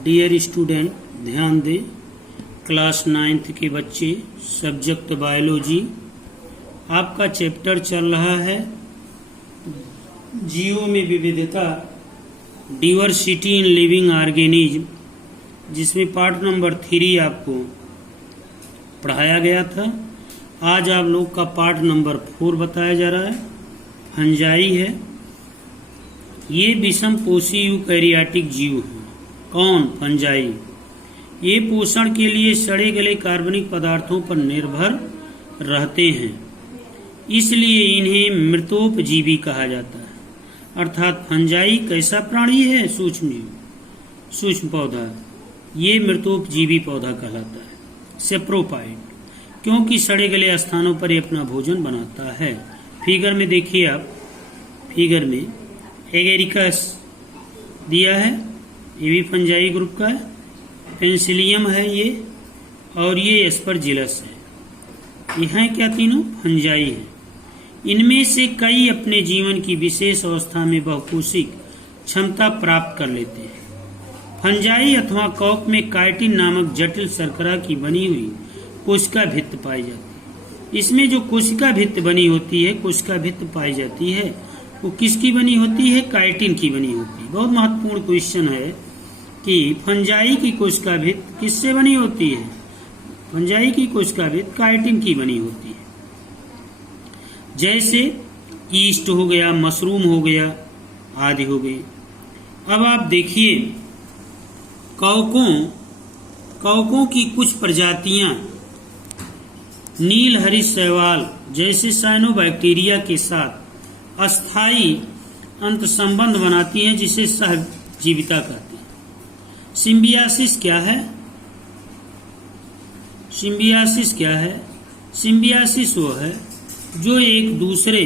Dear student, ध्यान दें। Class 9th के बच्चे, सब्जेक्ट बायोलॉजी, आपका चैप्टर चल रहा है जीवों में विविधता, डिवर्सिटी इन लिविंग ऑर्गेनिज्म, जिसमें पार्ट नंबर 3 आपको पढ़ाया गया था। आज आप लोग का पार्ट नंबर 4 बताया जा रहा है, फंजाई है। ये विषम पोषी यूकैरियोटिक जीव हैं। कौन? फंजाई। ये पोषण के लिए सड़े गले कार्बनिक पदार्थों पर निर्भर रहते हैं, इसलिए इन्हें मृतोपजीवी कहा जाता है। अर्थात फंजाई कैसा प्राणी है? सूक्ष्म जीव, सूक्ष्म पौधा। ये मृतोपजीवी पौधा कहलाता है, सेप्रोफाइट, क्योंकि सड़े गले स्थानों पर ये अपना भोजन बनाता है। फिगर में देखिए आप, फिगर में एगेरिकस दिया है, ये भी फंजाई ग्रुप का है। पेंसिलियम है ये, और ये एस्परजिलस है। ये हैं क्या? तीनों फंजाई हैं। इनमें से कई अपने जीवन की विशेष अवस्था में बहुकोशिक क्षमता प्राप्त कर लेते हैं। फंजाई अथवा कॉक में काइटिन नामक जटिल शर्करा की बनी हुई कोशिका भित्त पाई जाती है। इसमें जो कोशिका भित्त बनी होती है, कोशिका भित्त पाई जाती है, वो किसकी बनी होती है? काइटिन की बनी होती है। बहुत महत्वपूर्ण क्वेश्चन है कि फंजाई की कोशिका भित्त किससे बनी होती है? फंजाई की कोशिका भित्त काइटिन की बनी होती है। जैसे ईस्ट हो गया, मशरूम हो गया, आदि हो गई। अब आप देखिए, कवकों की कुछ प्रजातियां नील हरित शैवाल जैसे साइनोबैक्टीरिया के साथ अस्थायी अंत संबंध बनाती हैं, जिसे सहजीविता कहते हैं। सिम्बियासिस क्या है? सिम्बियासिस क्या है? सिम्बियासिस वो है जो एक दूसरे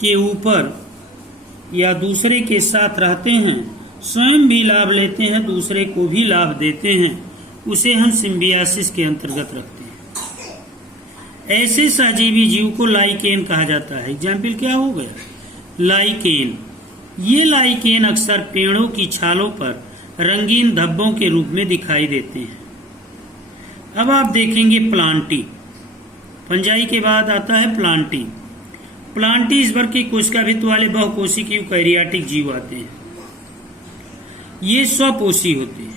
के ऊपर या दूसरे के साथ रहते हैं, स्वयं भी लाभ लेते हैं, दूसरे को भी लाभ देते हैं, उसे हम सिम्बियासिस के अंतर्गत रखते हैं। ऐसे सहजीवी जीव को लाइकेन कहा जाता है। एग्जाम्पल क्या हो गया? लाइकेन। ये लाइकेन अक्सर पेड़ों की छालों पर रंगीन धब्बों के रूप में दिखाई देते हैं। अब आप देखेंगे प्लांटी। फंजाई के बाद आता है प्लांटी। प्लांटी इस वर्ग के कोशिका भित्त वाले बहुकोशिक यूकैरियोटिक जीव आते हैं। ये स्वपोषी होते हैं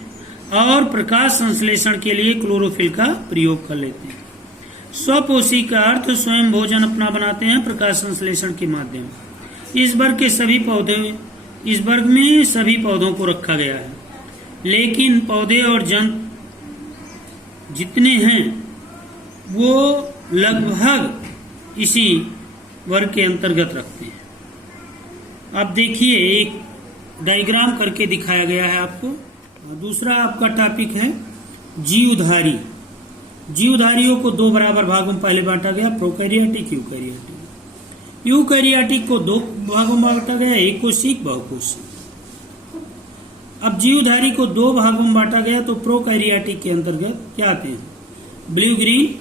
और प्रकाश संश्लेषण के लिए क्लोरोफिल का प्रयोग कर लेते हैं। स्वपोषी का अर्थ स्वयं भोजन अपना बनाते हैं प्रकाश संश्लेषण के माध्यम से। इस वर्ग में सभी पौधों को रखा गया है, लेकिन पौधे और जंतु जितने हैं वो लगभग इसी वर्ग के अंतर्गत रखते हैं। अब देखिए, एक डायग्राम करके दिखाया गया है आपको। दूसरा आपका टॉपिक है जीवधारी। जीवधारियों को 2 बराबर भागों में पहले बांटा गया, प्रोकैरियोटिक, यूकैरियोटिक। यूकैरियोटिक को 2 भागों में बांटा गया, एक कोशिक, बहुकोशिक। अब जीवधारी को 2 भागों में बांटा गया, तो प्रोकैरियोटिक के अंतर्गत क्या आते हैं? ब्लू ग्रीन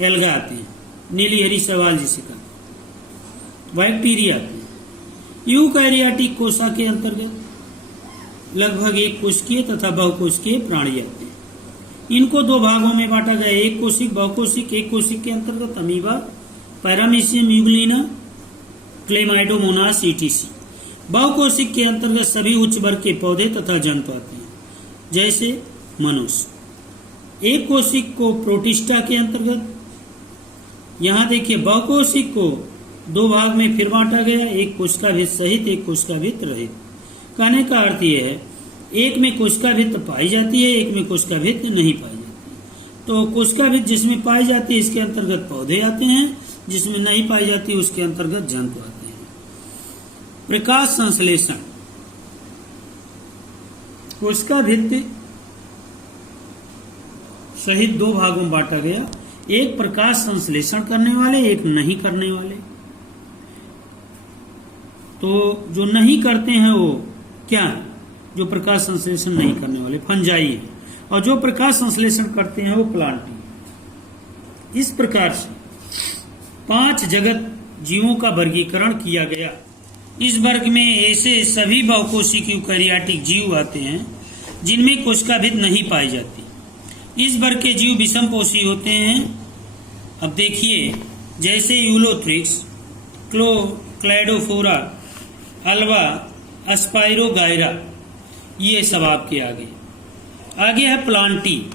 एल्गा आते हैं, नीली हरी शैवाल जिसे कहते हैं, बैक्टीरिया आते हैं। यूकैरियोटिक कोशा के अंतर्गत लगभग एक कोशिकीय तथा बहुकोशिकीय प्राणी आते हैं। इनको 2 भागों में बांटा गया, एक कोशिक, बहुकोशिक। एक कोशिक के अंतर्गत amoeba, paramecium euglena, chlamydomonas etc. बहुकोशिक के अंतर्गत सभी उच्च वर्ग के पौधे तथा जंतु आते हैं, जैसे मनुष्य। एक कोशिक को प्रोटिस्टा के अंतर्गत। यहां देखिए, बहुकोशिक को 2 भाग में फिर बांटा गया, एक कोशिका भित्त सहित, एक कोशिका भित्त रहित। कहने का अर्थ यह है, एक में कोशिका भित्त पाई जाती है, एक में कोशिका भित्त नहीं पाई जाती। तो कोशिका भित्त जिसमें पाई जाती है इसके अंतर्गत पौधे आते हैं, जिसमें नहीं पाई जाती उसके अंतर्गत जंतु आते हैं। प्रकाश संश्लेषण। कोशिका भित्त सहित 2 भागों में बांटा गया, एक प्रकाश संश्लेषण करने वाले, एक नहीं करने वाले। तो जो नहीं करते हैं वो क्या है? जो प्रकाश संश्लेषण नहीं करने वाले फंजाई है, और जो प्रकाश संश्लेषण करते हैं वो प्लांटी। इस प्रकार से 5 जगत जीवों का वर्गीकरण किया गया। इस वर्ग में ऐसे सभी बहुकोशिक यूकैरियोटिक जीव आते हैं जिनमें कोशिकाभिद नहीं पाई जाती। इस वर्ग के जीव विषमपोषी होते हैं। अब देखिए, जैसे यूलोथ्रिक्स, क्लैडोफोरा, अल्वा, अस्पाइरोगायरा, ये सब आपके आगे है प्लांटी।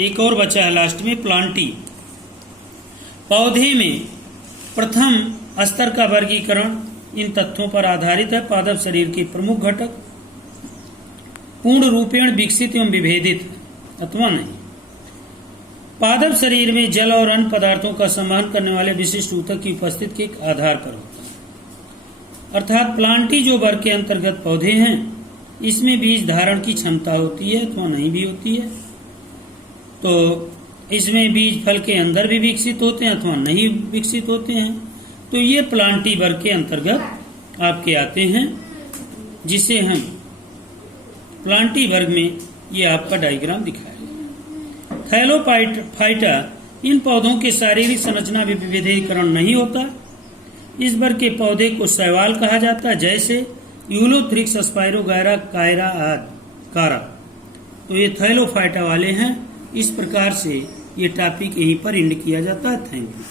एक और बचा है लास्ट में, प्लांटी। पौधे में प्रथम स्तर का वर्गीकरण इन तथ्यों पर आधारित है। पादप शरीर के प्रमुख घटक पूर्ण रूपेण विकसित एवं विभेदित अथवा नहीं। पादप शरीर में जल और अन्य पदार्थों का संवहन करने वाले विशिष्ट ऊतक की उपस्थिति के आधार पर होता है। अर्थात प्लांटी जो वर्ग के अंतर्गत पौधे हैं, इसमें बीज धारण की क्षमता होती है अथवा नहीं भी होती है। तो इसमें बीज फल के अंदर भी विकसित होते हैं अथवा नहीं विकसित होते हैं। तो ये प्लांटी वर्ग के अंतर्गत आपके आते हैं, जिसे हम प्लांटी वर्ग में ये आपका डायग्राम दिखाया गया। थैलोफाइटा, इन पौधों के शारीरिक संरचना विभेदीकरण नहीं होता। इस वर्ग के पौधे को शैवाल कहा जाता है, जैसे यूलोथ्रिक्स, अस्पाइरोगायरा, कायरा आदि कारा। तो ये थैलोफाइटा वाले हैं। इस प्रकार से ये टॉपिक यहीं पर एंड किया जाता है। Thank you.